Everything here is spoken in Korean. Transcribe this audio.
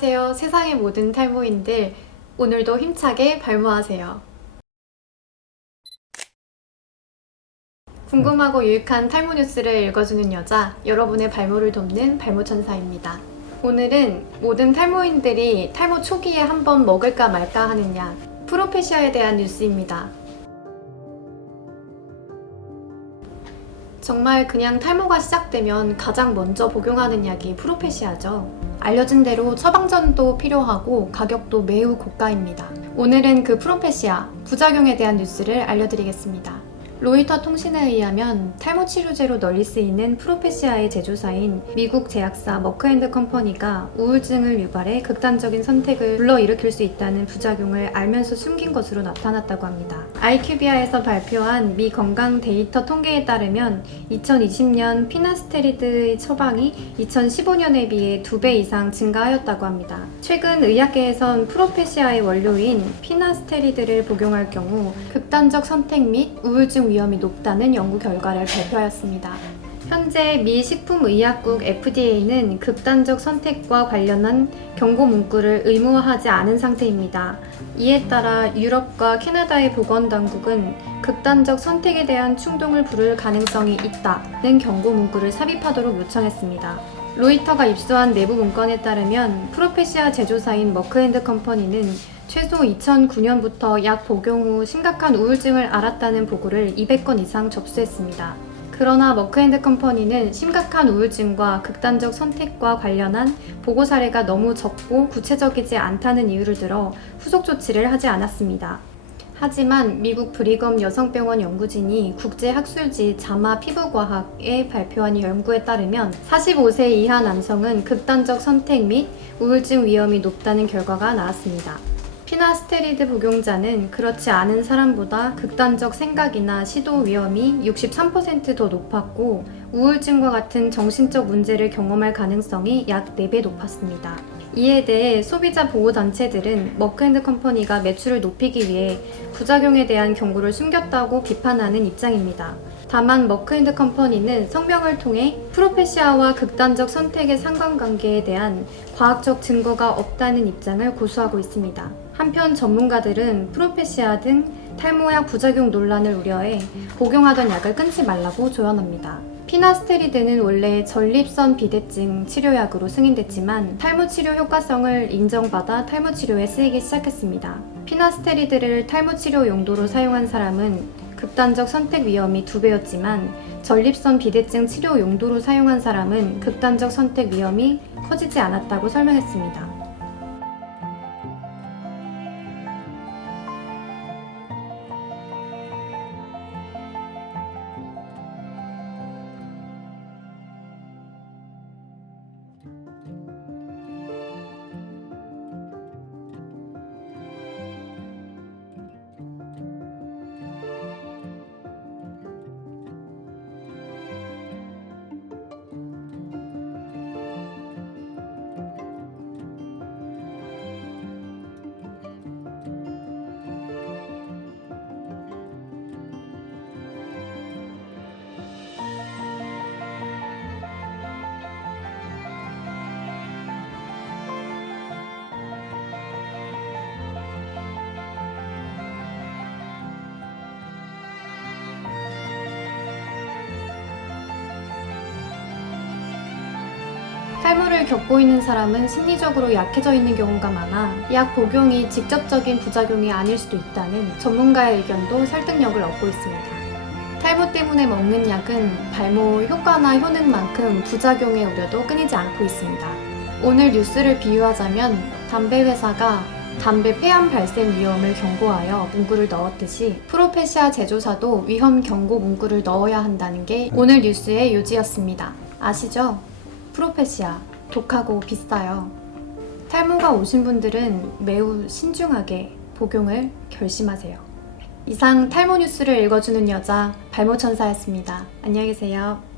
세상의 모든 탈모인들 오늘도 힘차게 발모하세요. 궁금하고 유익한 탈모 뉴스를 읽어주는 여자, 여러분의 발모를 돕는 발모천사입니다. 오늘은 모든 탈모인들이 탈모 초기에 한번 먹을까 말까 하는 약, 프로페시아에 대한 뉴스입니다. 정말 그냥 탈모가 시작되면 가장 먼저 복용하는 약이 프로페시아죠. 알려진 대로 처방전도 필요하고 가격도 매우 고가입니다. 오늘은 그 프로페시아 부작용에 대한 뉴스를 알려드리겠습니다. 로이터 통신에 의하면 탈모 치료제로 널리 쓰이는 프로페시아의 제조사인 미국 제약사 머크앤드 컴퍼니가 우울증을 유발해 극단적인 선택을 불러일으킬 수 있다는 부작용을 알면서 숨긴 것으로 나타났다고 합니다. 아이큐비아에서 발표한 미 건강 데이터 통계에 따르면 2020년 피나스테리드의 처방이 2015년에 비해 2배 이상 증가하였다고 합니다. 최근 의학계에선 프로페시아의 원료인 피나스테리드를 복용할 경우 극단적 선택 및 우울증 위험이 높다는 연구 결과를 발표하였습니다. 현재 미 식품의약국 FDA는 극단적 선택과 관련한 경고 문구를 의무화하지 않은 상태입니다. 이에 따라 유럽과 캐나다의 보건당국은 극단적 선택에 대한 충동을 부를 가능성이 있다는 경고 문구를 삽입하도록 요청했습니다. 로이터가 입수한 내부 문건에 따르면 프로페시아 제조사인 머크앤드 컴퍼니는 최소 2009년부터 약 복용 후 심각한 우울증을 앓았다는 보고를 200건 이상 접수했습니다. 그러나 머크앤드 컴퍼니는 심각한 우울증과 극단적 선택과 관련한 보고 사례가 너무 적고 구체적이지 않다는 이유를 들어 후속 조치를 하지 않았습니다. 하지만 미국 브리검 여성병원 연구진이 국제학술지 자마 피부과학에 발표한 연구에 따르면 45세 이하 남성은 극단적 선택 및 우울증 위험이 높다는 결과가 나왔습니다. 피나스테리드 복용자는 그렇지 않은 사람보다 극단적 생각이나 시도 위험이 63%더 높았고 우울증과 같은 정신적 문제를 경험할 가능성이 약 4배 높았습니다. 이에 대해 소비자 보호단체들은 머크앤드 컴퍼니가 매출을 높이기 위해 부작용에 대한 경고를 숨겼다고 비판하는 입장입니다. 다만 머크앤드 컴퍼니는 성명을 통해 프로페시아와 극단적 선택의 상관관계에 대한 과학적 증거가 없다는 입장을 고수하고 있습니다. 한편 전문가들은 프로페시아 등 탈모약 부작용 논란을 우려해 복용하던 약을 끊지 말라고 조언합니다. 피나스테리드는 원래 전립선 비대증 치료약으로 승인됐지만 탈모 치료 효과성을 인정받아 탈모 치료에 쓰이기 시작했습니다. 피나스테리드를 탈모 치료 용도로 사용한 사람은 극단적 선택 위험이 두 배였지만 전립선 비대증 치료 용도로 사용한 사람은 극단적 선택 위험이 커지지 않았다고 설명했습니다. 탈모를 겪고 있는 사람은 심리적으로 약해져 있는 경우가 많아 약 복용이 직접적인 부작용이 아닐 수도 있다는 전문가의 의견도 설득력을 얻고 있습니다. 탈모 때문에 먹는 약은 발모 효과나 효능만큼 부작용의 우려도 끊이지 않고 있습니다. 오늘 뉴스를 비유하자면 담배 회사가 담배 폐암 발생 위험을 경고하여 문구를 넣었듯이 프로페시아 제조사도 위험 경고 문구를 넣어야 한다는 게 오늘 뉴스의 요지였습니다. 아시죠? 프로페시아 독하고 비싸요. 탈모가 오신 분들은 매우 신중하게 복용을 결심하세요. 이상 탈모 뉴스를 읽어주는 여자 발모천사였습니다. 안녕히 계세요.